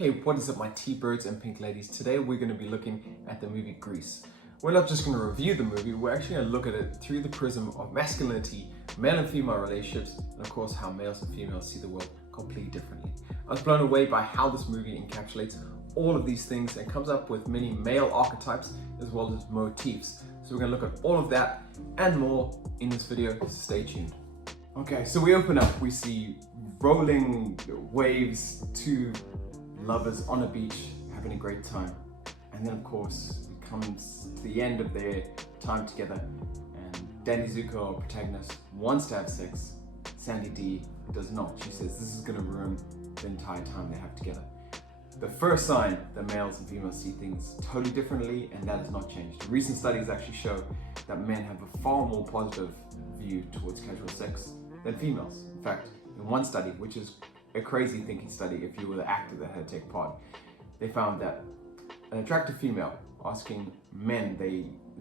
Hey, what is up my T-birds and pink ladies? Today we're going to be looking at the movie Grease. We're not just going to review the movie, we're actually going to look at it through the prism of masculinity, male and female relationships, and of course how males and females see the world completely differently. I was blown away by how this movie encapsulates all of these things and comes up with many male archetypes as well as motifs. So we're going to look at all of that and more in this video, so stay tuned. Okay, so we open up, we see rolling waves, two lovers on a beach having a great time, and then of course it comes to the end of their time together and Danny Zuko, our protagonist, wants to have sex. Sandy D does not. She says this is going to ruin the entire time they have together. The first sign that males and females see things totally differently, and that has not changed. Recent studies actually show that men have a far more positive view towards casual sex than females. In fact, in one study, which is a crazy thinking study if you were the actor that had to take part, they found that an attractive female asking men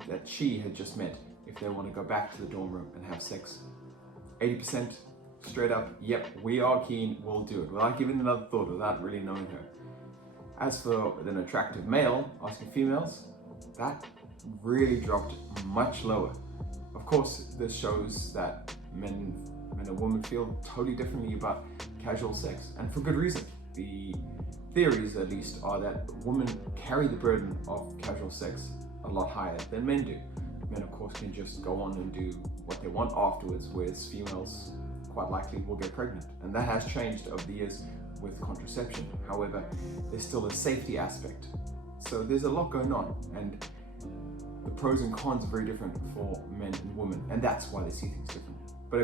that she had just met if they want to go back to the dorm room and have sex, 80% straight up, yep, we are keen, we'll do it, without giving another thought, without really knowing her. As for an attractive male asking females, that really dropped much lower. Of course, this shows that men and women feel totally differently about casual sex, and for good reason. The theories, at least, are that women carry the burden of casual sex a lot higher than men do. Men, of course, can just go on and do what they want afterwards, whereas females quite likely will get pregnant. And that has changed over the years with contraception. However, there's still a safety aspect. So there's a lot going on, and the pros and cons are very different for men and women, and that's why they see things differently. But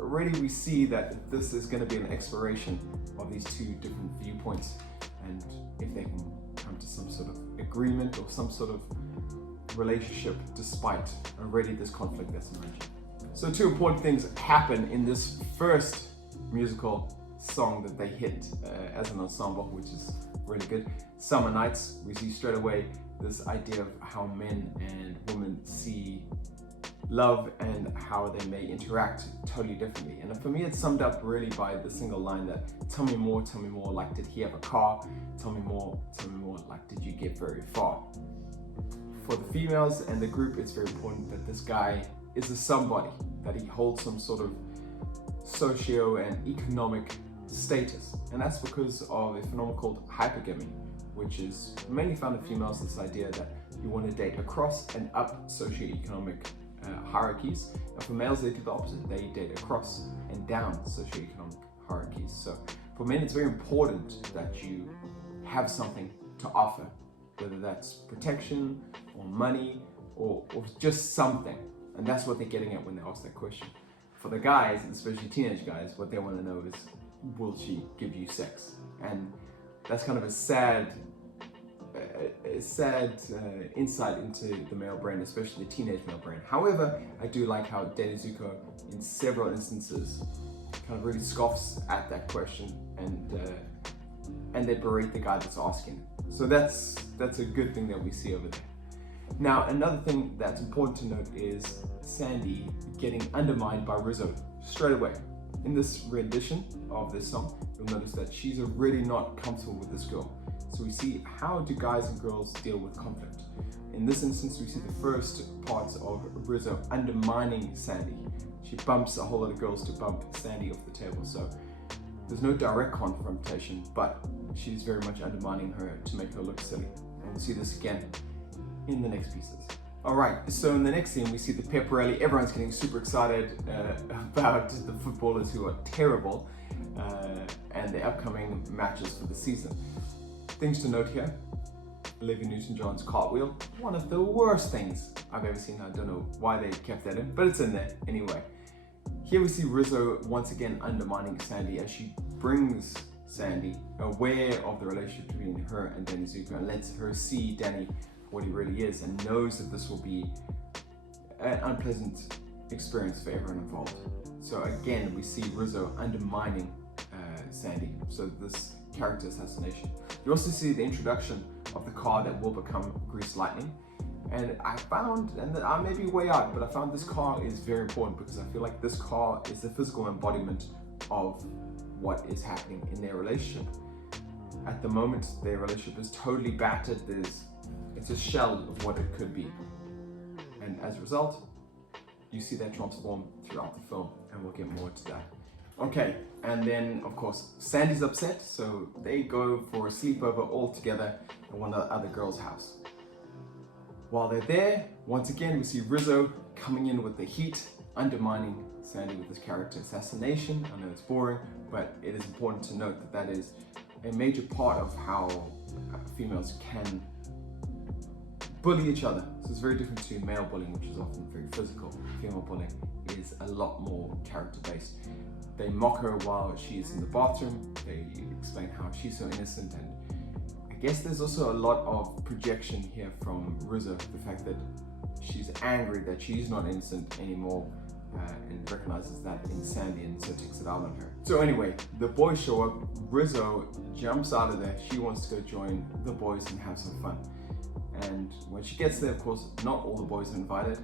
already we see that this is going to be an exploration of these two different viewpoints, and if they can come to some sort of agreement or some sort of relationship despite already this conflict that's emerging. So two important things happen in this first musical song that they hit as an ensemble, which is really good. Summer Nights, we see straight away this idea of how men and women see love and how they may interact totally differently. And for me, it's summed up really by the single line that tell me more, like did he have a car? Tell me more, like did you get very far? For the females and the group, it's very important that this guy is a somebody, that he holds some sort of socio and economic status. And that's because of a phenomenon called hypergamy, which is mainly found in females, this idea that you want to date across and up socioeconomic hierarchies. And for males, they do the opposite. They date across and down socioeconomic hierarchies. So for men, it's very important that you have something to offer, whether that's protection or money or just something. And that's what they're getting at when they ask that question. For the guys, and especially teenage guys, what they want to know is, will she give you sex? And that's kind of a sad insight into the male brain, especially the teenage male brain. However, I do like how Danny Zuko, in several instances, kind of really scoffs at that question and they berate the guy that's asking. So that's a good thing that we see over there. Now, another thing that's important to note is Sandy getting undermined by Rizzo straight away. In this rendition of this song, you'll notice that she's really not comfortable with this girl. So we see how do guys and girls deal with conflict. In this instance, we see the first parts of Rizzo undermining Sandy. She bumps a whole lot of girls to bump Sandy off the table. So there's no direct confrontation, but she's very much undermining her to make her look silly. And we'll see this again in the next pieces. All right, so in the next scene, we see the pep rally. Everyone's getting super excited about the footballers who are terrible and the upcoming matches for the season. Things to note here: Olivia Newton-John's cartwheel, one of the worst things I've ever seen. I don't know why they kept that in, but it's in there anyway. Here we see Rizzo once again undermining Sandy as she brings Sandy aware of the relationship between her and Danny Zuko and lets her see Danny for what he really is, and knows that this will be an unpleasant experience for everyone involved. So again, we see Rizzo undermining Sandy. So this character assassination. You also see the introduction of the car that will become Grease Lightning. And I found, and I may be way out, but I found this car is very important because I feel like this car is the physical embodiment of what is happening in their relationship. At the moment, their relationship is totally battered. It's a shell of what it could be. And as a result, you see that transform throughout the film, and we'll get more to that. Okay, and then of course, Sandy's upset, so they go for a sleepover all together at one of the other girls' house. While they're there, once again, we see Rizzo coming in with the heat, undermining Sandy with his character assassination. I know it's boring, but it is important to note that that is a major part of how females can bully each other. So it's very different to male bullying, which is often very physical. Female bullying is a lot more character-based. They mock her while she is in the bathroom. They explain how she's so innocent, and I guess there's also a lot of projection here from Rizzo, the fact that she's angry that she's not innocent anymore, and recognizes that in Sandy, and so takes it out on her. So anyway, the boys show up. Rizzo jumps out of there. She wants to go join the boys and have some fun. And when she gets there, of course, not all the boys are invited.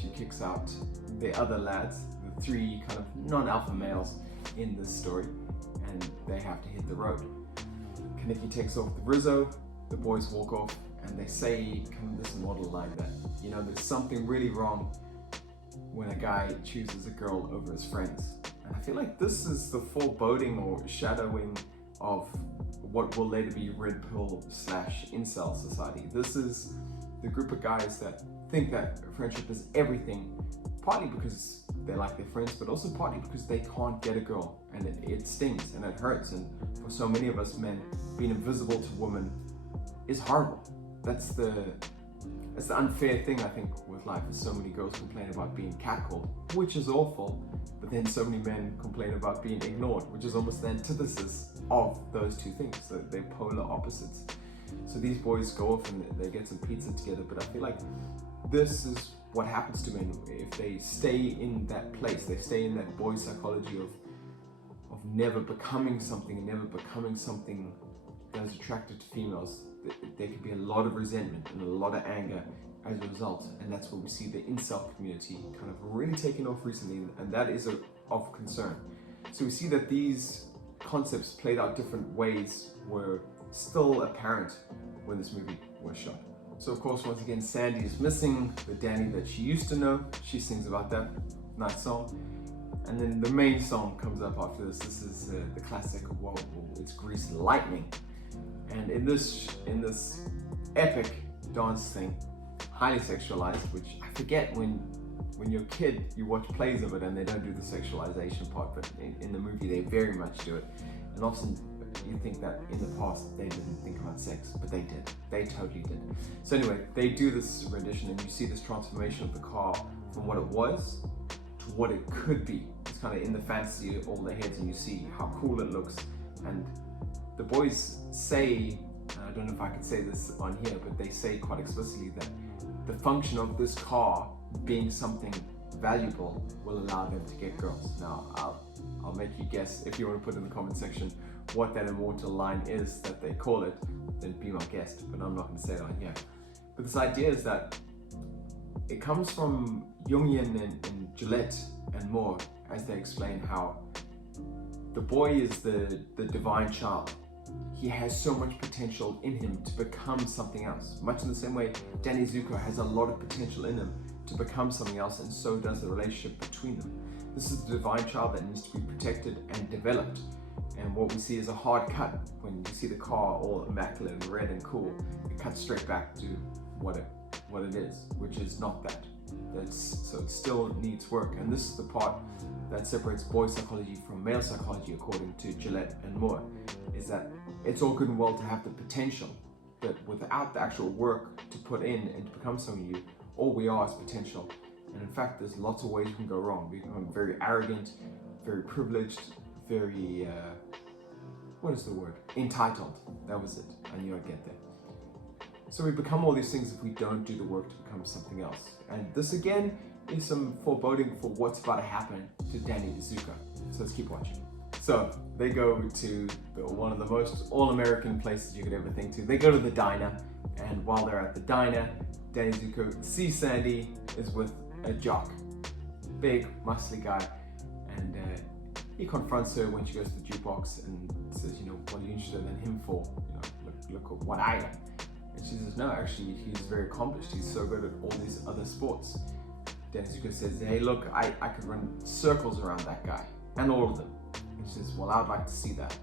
She kicks out the other lads, the three kind of non-alpha males in this story, and they have to hit the road. Kaneki takes off with Rizzo, the boys walk off, and they say kind of this model line that, you know, there's something really wrong when a guy chooses a girl over his friends. And I feel like this is the foreboding or shadowing of what will later be Red Pill / Incel society. This is the group of guys that think that friendship is everything, partly because they like their friends, but also partly because they can't get a girl, and it stings and it hurts. And for so many of us men, being invisible to women is horrible. That's the unfair thing, I think, with life, is so many girls complain about being catcalled, which is awful, but then so many men complain about being ignored, which is almost the antithesis of those two things. So they're polar opposites. So these boys go off and they get some pizza together, but I feel like this is what happens to men if they stay in that place. They stay in that boy psychology of never becoming something and never becoming something that is attracted to females. There can be a lot of resentment and a lot of anger as a result, and that's where we see the incel community kind of really taking off recently, and that is of concern. So we see that these concepts played out different ways were still apparent when this movie was shot. So of course, once again, Sandy is missing the Danny that she used to know. She sings about that, nice song. And then the main song comes up after this. This is the classic, whoa, it's Grease Lightning. And in this epic dance thing, highly sexualized, which I forget when you're a kid, you watch plays of it and they don't do the sexualization part, but in the movie they very much do it. And often you think that in the past they didn't think about sex, but they did. They totally did. So anyway, they do this rendition and you see this transformation of the car from what it was to what it could be. It's kind of in the fantasy of all their heads, and you see how cool it looks. And the boys say, I don't know if I can say this on here, but they say quite explicitly that the function of this car being something valuable will allow them to get girls. Now, I'll make you guess. If you want to put in the comment section what that immortal line is that they call it, then be my guest, but I'm not going to say it on here. But this idea is that it comes from Jungian and Gillette and more, as they explain how the boy is the divine child. He has so much potential in him to become something else. Much in the same way, Danny Zuko has a lot of potential in him to become something else, and so does the relationship between them. This is the divine child that needs to be protected and developed. And what we see is a hard cut. When you see the car all immaculate and red and cool, it cuts straight back to what it is, which is not that. So it still needs work. And this is the part that separates boy psychology from male psychology, according to Gillette and Moore, is that it's all good and well to have the potential, but without the actual work to put in and to become someone you, all we are is potential. And in fact, there's lots of ways we can go wrong. We become very arrogant, very privileged, very, what is the word? Entitled. That was it. I knew I'd get there. So we become all these things if we don't do the work to become something else. And this again is some foreboding for what's about to happen to Danny Zuko. So let's keep watching. So they go to one of the most all-American places you could ever think to. They go to the diner, and while they're at the diner, Danny Zuko sees Sandy is with a jock, big, muscly guy, and he confronts her when she goes to the jukebox and says, you know, what are you interested in him for? You know, look at what I am. And she says, no, actually, he's very accomplished. He's so good at all these other sports. Then Zuko says, hey, look, I could run circles around that guy and all of them. And she says, well, I would like to see that.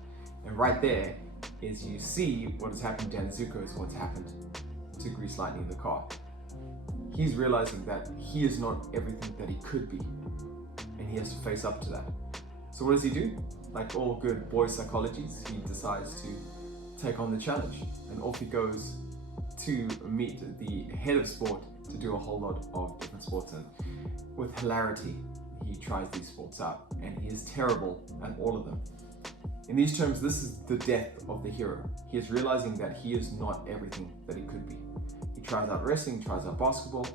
And right there is you see what has happened to Zuko is what's happened to Grease Lightning the car. He's realizing that he is not everything that he could be, and he has to face up to that. So what does he do? Like all good boy psychologies, he decides to take on the challenge, and off he goes to meet the head of sport to do a whole lot of different sports. And with hilarity, he tries these sports out, and he is terrible at all of them. In these terms, this is the death of the hero. He is realizing that he is not everything that he could be. He tries out wrestling, tries out basketball,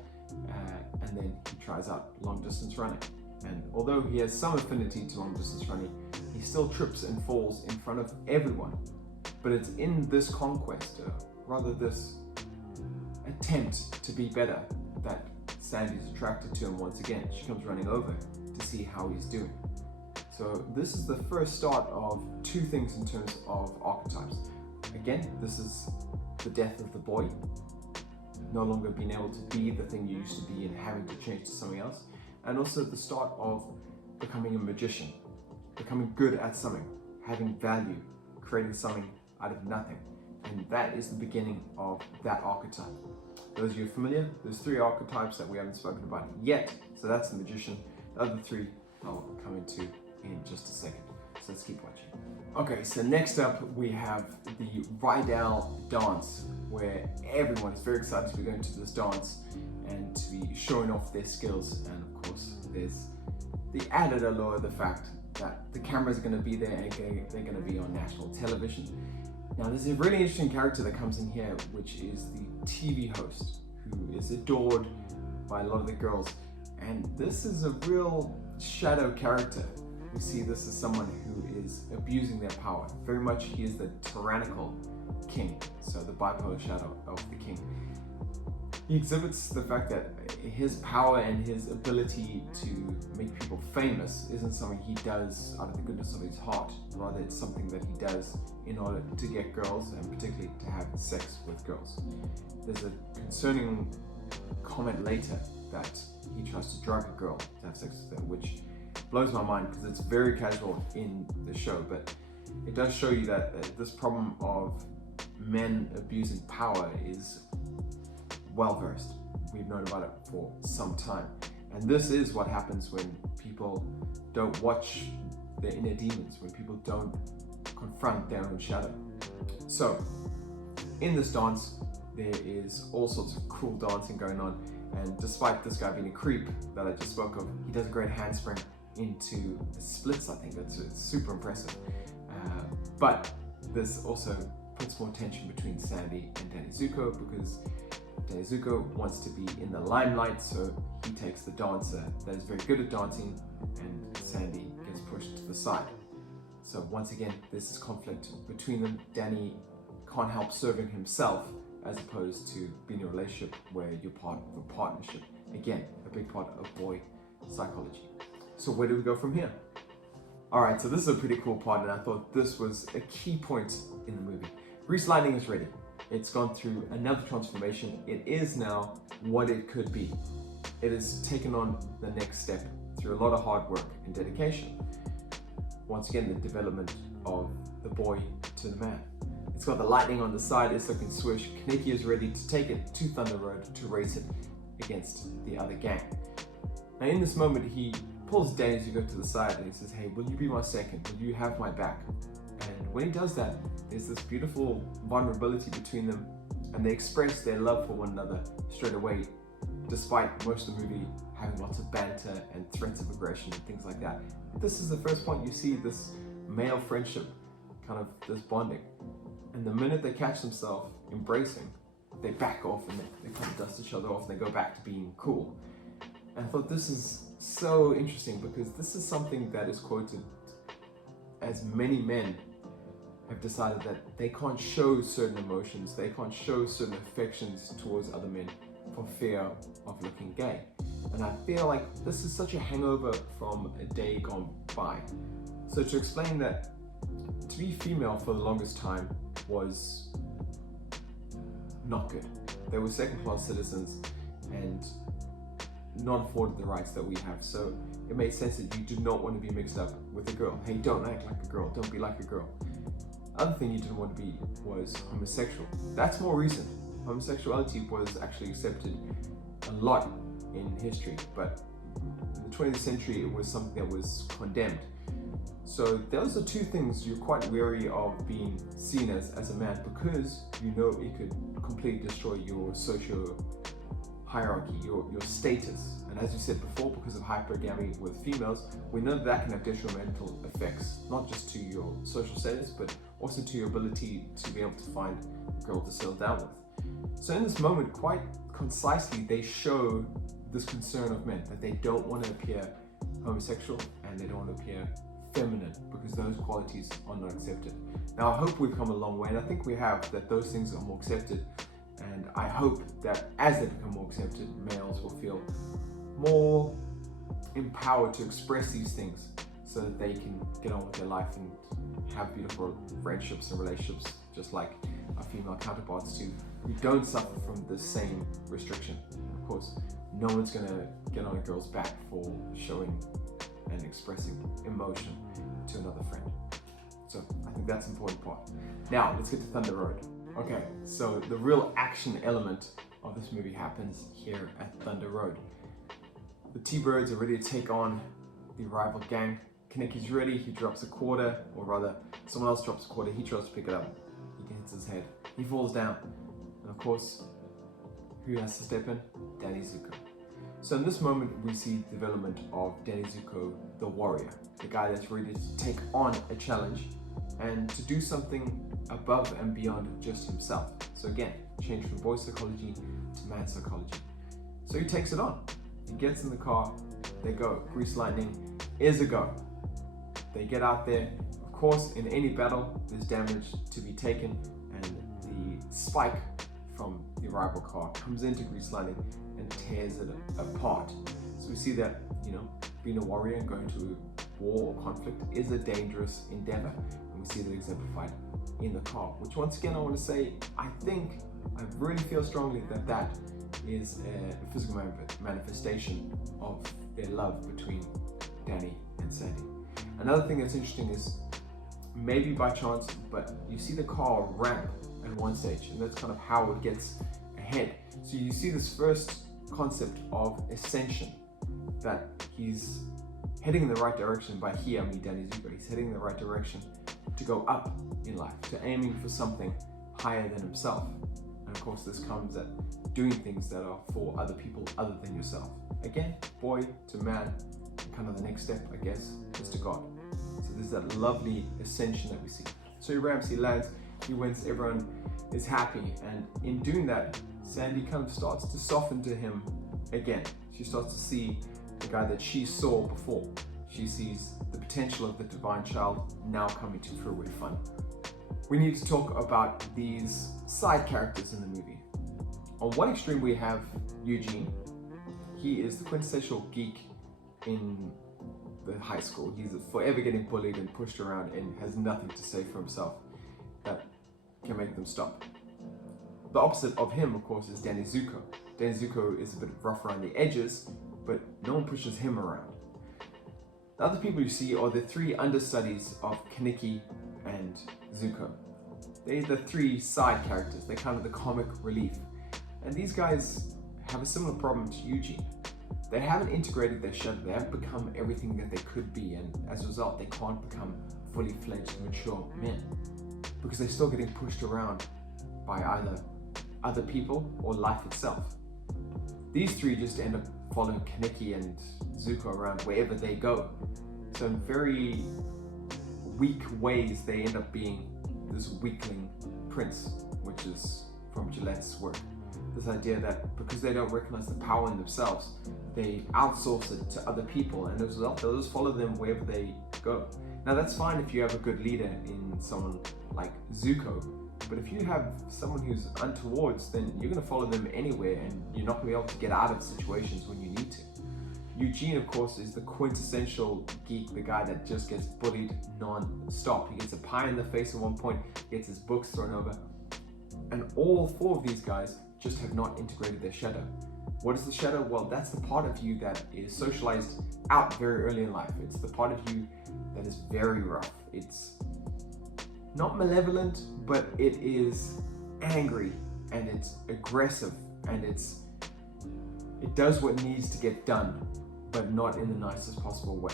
and then he tries out long distance running. And although he has some affinity to long distance running, he still trips and falls in front of everyone. But it's in this conquest, rather this attempt to be better, that Sandy's attracted to him once again. She comes running over to see how he's doing. So this is the first start of two things in terms of archetypes. Again, this is the death of the boy, no longer being able to be the thing you used to be and having to change to something else. And also the start of becoming a magician, becoming good at something, having value, creating something out of nothing. And that is the beginning of that archetype. Those of you familiar, there's three archetypes that we haven't spoken about yet. So that's the magician. The other three I'll come into in just a second. So let's keep watching. Okay, so next up we have the Rydell dance, where everyone is very excited to be going to this dance and to be showing off their skills. And of course, there's the added allure of the fact that the cameras are going to be there and they're going to be on national television. Now, there's a really interesting character that comes in here, which is the TV host, who is adored by a lot of the girls. And this is a real shadow character. We see this as someone who is abusing their power. Very much he is the tyrannical king, so the bipolar shadow of the king. He exhibits the fact that his power and his ability to make people famous isn't something he does out of the goodness of his heart. Rather, it's something that he does in order to get girls, and particularly to have sex with girls. There's a concerning comment later that he tries to drug a girl to have sex with her, which blows my mind because it's very casual in the show, but it does show you that this problem of men abusing power is well versed. We've known about it for some time. And this is what happens when people don't watch their inner demons, when people don't confront their own shadow. So, in this dance, there is all sorts of cool dancing going on. And despite this guy being a creep that I just spoke of, he does a great handspring into splits, I think. It's super impressive. But this also puts more tension between Sandy and Danny Zuko, because Danny Zuko wants to be in the limelight, so he takes the dancer that is very good at dancing, and Sandy gets pushed to the side. So once again, this is conflict between them. Danny can't help serving himself, as opposed to being in a relationship where you're part of a partnership. Again, a big part of boy psychology. So where do we go from here? All right, so this is a pretty cool part, and I thought this was a key point in the movie. Grease Lightning is ready. It's gone through another transformation. It is now what it could be. It has taken on the next step through a lot of hard work and dedication. Once again, the development of the boy to the man. It's got the lightning on the side, it's looking swish. Kaneki is ready to take it to Thunder Road to race it against the other gang. Now in this moment, he pulls Danny Zuko to the side and he says, hey, will you be my second? Will you have my back? And when he does that, there's this beautiful vulnerability between them, and they express their love for one another straight away, despite most of the movie having lots of banter and threats of aggression and things like that. This is the first point you see this male friendship, kind of this bonding. And the minute they catch themselves embracing, they back off and they kind of dust each other off and they go back to being cool. And I thought this is so interesting, because this is something that is quoted as many men have decided that they can't show certain emotions, they can't show certain affections towards other men for fear of looking gay. And I feel like this is such a hangover from a day gone by. So to explain that, to be female for the longest time was not good. They were second-class citizens and not afforded the rights that we have. So it made sense that you did not want to be mixed up with a girl. Hey, don't act like a girl, don't be like a girl. Other thing you didn't want to be was homosexual. That's more recent. Homosexuality was actually accepted a lot in history, but in the 20th century it was something that was condemned. So those are two things you're quite wary of being seen as a man, because you know it could completely destroy your social hierarchy, your status. And as you said before, because of hypergamy with females, we know that can have detrimental effects, not just to your social status, but also to your ability to be able to find a girl to settle down with. So in this moment, quite concisely, they show this concern of men, that they don't want to appear homosexual and they don't want to appear feminine, because those qualities are not accepted. Now I hope we've come a long way, and I think we have, that those things are more accepted, and I hope that as they become more accepted, males will feel more empowered to express these things so that they can get on with their life and have beautiful friendships and relationships just like our female counterparts do, who don't suffer from the same restriction. Of course, no one's going to get on a girl's back for showing and expressing emotion to another friend. So I think that's an important part. Now let's get to Thunder Road. Okay, so the real action element of this movie happens here at Thunder Road. The T-Birds are ready to take on the rival gang. Kaneki's ready, he drops a quarter, or rather someone else drops a quarter, he tries to pick it up. He hits his head, he falls down. And of course, who has to step in? Danny Zuko. So in this moment, we see the development of Danny Zuko, the warrior, the guy that's ready to take on a challenge and to do something above and beyond just himself. So again, change from boy psychology to man psychology. So he takes it on. He gets in the car, they go. Grease Lightning is a go. They get out there. Of course, in any battle, there's damage to be taken, and the spike from the rival car comes into Grease Lightning and tears it apart. So we see that, being a warrior and going to war or conflict is a dangerous endeavor, and we see that exemplified in the car, which once again I want to say, I really feel strongly that that is a physical manifestation of their love between Danny and Sandy. Another thing that's interesting is, maybe by chance, but you see the car ramp at one stage, and that's kind of how it gets ahead. So you see this first concept of ascension, that he's heading in the right direction. By he, I mean Danny Zuko. He's heading in the right direction to go up in life, to aiming for something higher than himself. And of course, this comes at doing things that are for other people other than yourself. Again, boy to man, kind of the next step, I guess, is to God. So there's that lovely ascension that we see. So he ramps, he lands, he wins, everyone is happy. And in doing that, Sandy kind of starts to soften to him again. She starts to see the guy that she saw before. She sees the potential of the divine child now coming to fruition. We need to talk about these side characters in the movie. On one extreme we have Eugene. He is the quintessential geek in the high school. He's forever getting bullied and pushed around and has nothing to say for himself that can make them stop. The opposite of him, of course, is Danny Zuko. Danny Zuko is a bit rough around the edges, but no one pushes him around. The other people you see are the three understudies of Kaneki and Zuko. They're the three side characters. They're kind of the comic relief. And these guys have a similar problem to Eugene. They haven't integrated their shadow. They haven't become everything that they could be, and as a result, they can't become fully fledged, mature men, because they're still getting pushed around by either other people or life itself. These three just end up following Kaneki and Zuko around wherever they go. So in very weak ways, they end up being this weakling prince, which is from Gillette's work. This idea that because they don't recognize the power in themselves, they outsource it to other people, and as a result, they'll just follow them wherever they go. Now that's fine if you have a good leader in someone like Zuko, but if you have someone who's untowards, then you're going to follow them anywhere, and you're not going to be able to get out of situations when you need to. Eugene, of course, is the quintessential geek, the guy that just gets bullied non-stop. He gets a pie in the face at one point, gets his books thrown over. And all four of these guys just have not integrated their shadow. What is the shadow? Well, that's the part of you that is socialized out very early in life. It's the part of you that is very rough. It's not malevolent, but it is angry and it's aggressive and it does what needs to get done, but not in the nicest possible way.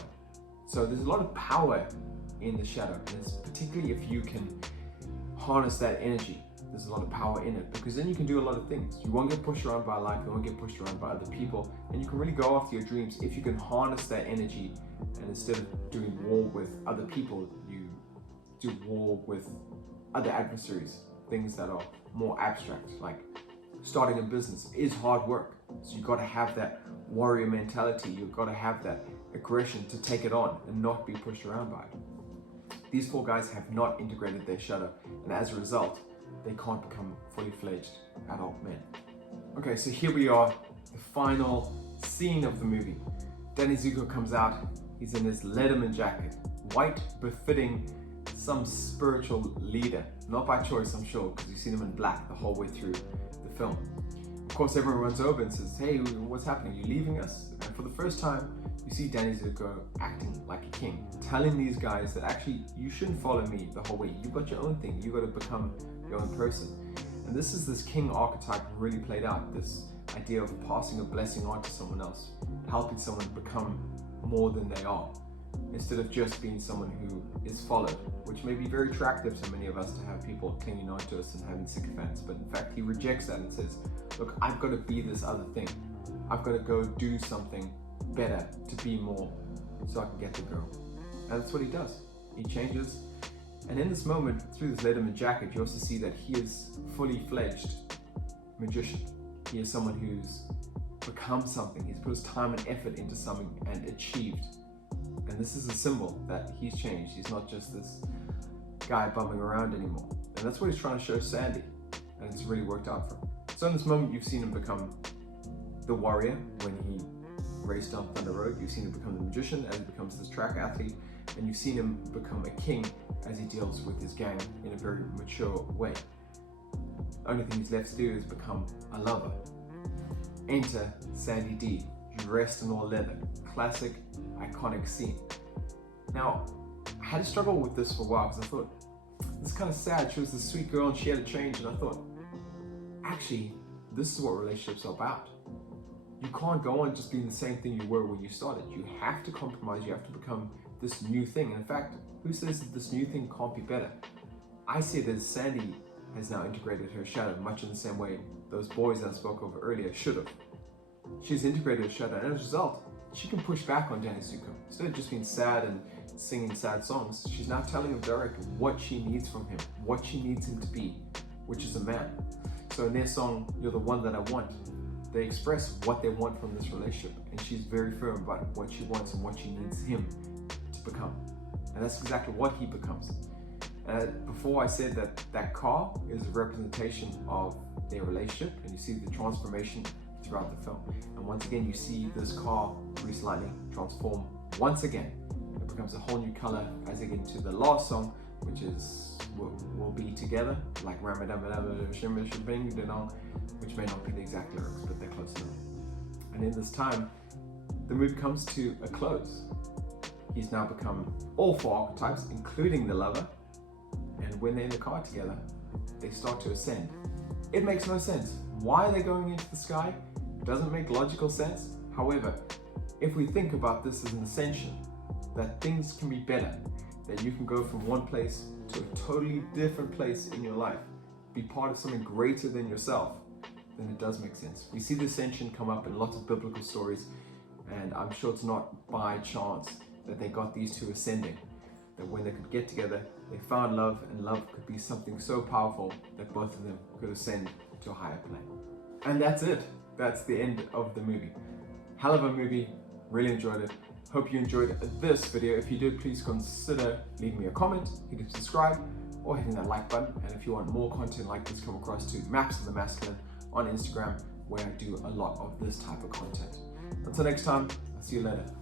So there's a lot of power in the shadow, and it's particularly if you can harness that energy. There's a lot of power in it, because then you can do a lot of things. You won't get pushed around by life, you won't get pushed around by other people, and you can really go after your dreams if you can harness that energy. And instead of doing war with other people, you do war with other adversaries, things that are more abstract, like starting a business is hard work. So you've got to have that warrior mentality, you've got to have that aggression to take it on and not be pushed around by it. These four guys have not integrated their shadow, and as a result, they can't become fully fledged adult men. Okay, so here we are, the final scene of the movie. Danny Zuko comes out, he's in his Letterman jacket, white, befitting some spiritual leader. Not by choice, I'm sure, because you've seen him in black the whole way through the film. Of course, everyone runs over and says, hey, what's happening? Are you leaving us? And for the first time, you see Danny Zuko acting like a king, telling these guys that actually, you shouldn't follow me the whole way. You've got your own thing. You've got to become your own person. And this is this king archetype really played out, this idea of passing a blessing on to someone else, helping someone become more than they are, instead of just being someone who is followed, which may be very attractive to many of us to have people clinging on to us and having sycophants. But in fact, he rejects that and says, look, I've got to be this other thing. I've got to go do something better to be more so I can get the girl. And that's what he does. He changes. And in this moment, through this Letterman jacket, you also see that he is fully fledged magician. He is someone who's become something. He's put his time and effort into something and achieved. And this is a symbol that he's changed. He's not just this guy bumming around anymore. And that's what he's trying to show Sandy. And it's really worked out for him. So in this moment, you've seen him become the warrior when he raced down Thunder Road. You've seen him become the magician as he becomes this track athlete. And you've seen him become a king as he deals with his gang in a very mature way. The only thing he's left to do is become a lover. Enter Sandy D, dressed in all leather. Classic, iconic scene. Now, I had to struggle with this for a while because I thought, this is kind of sad. She was this sweet girl and she had to change, and I thought, actually, this is what relationships are about. You can't go on just being the same thing you were when you started. You have to compromise, you have to become this new thing. And in fact, who says that this new thing can't be better? I see it as Sandy has now integrated her shadow much in the same way those boys that I spoke of earlier should have. She's integrated her shadow, and as a result, she can push back on Danny Zuko. Instead of just being sad and singing sad songs, she's now telling him directly what she needs from him, what she needs him to be, which is a man. So in their song, You're the One That I Want, they express what they want from this relationship, and she's very firm about what she wants and what she needs him to become. And that's exactly what he becomes. Before I said that that car is a representation of their relationship, and you see the transformation throughout the film. And once again, you see this car pretty slightly transform once again. It becomes a whole new color as they get into the last song, which is We'll Be Together, like Ramadan, which may not be the exact lyrics, but they're close enough. And in this time, the movie comes to a close. He's now become all four archetypes, including the lover. And when they're in the car together, they start to ascend. It makes no sense. Why are they going into the sky? It doesn't make logical sense. However, if we think about this as an ascension, that things can be better, that you can go from one place to a totally different place in your life, be part of something greater than yourself, then it does make sense. We see the ascension come up in lots of biblical stories, and I'm sure it's not by chance that they got these two ascending, that when they could get together, they found love, and love could be something so powerful that both of them could ascend to a higher plane. And that's it. That's the end of the movie. Hell of a movie, really enjoyed it. Hope you enjoyed this video. If you did, please consider leaving me a comment, hitting subscribe, or hitting that like button. And if you want more content like this, come across to Maps of the Masculine on Instagram, where I do a lot of this type of content. Until next time, See you later.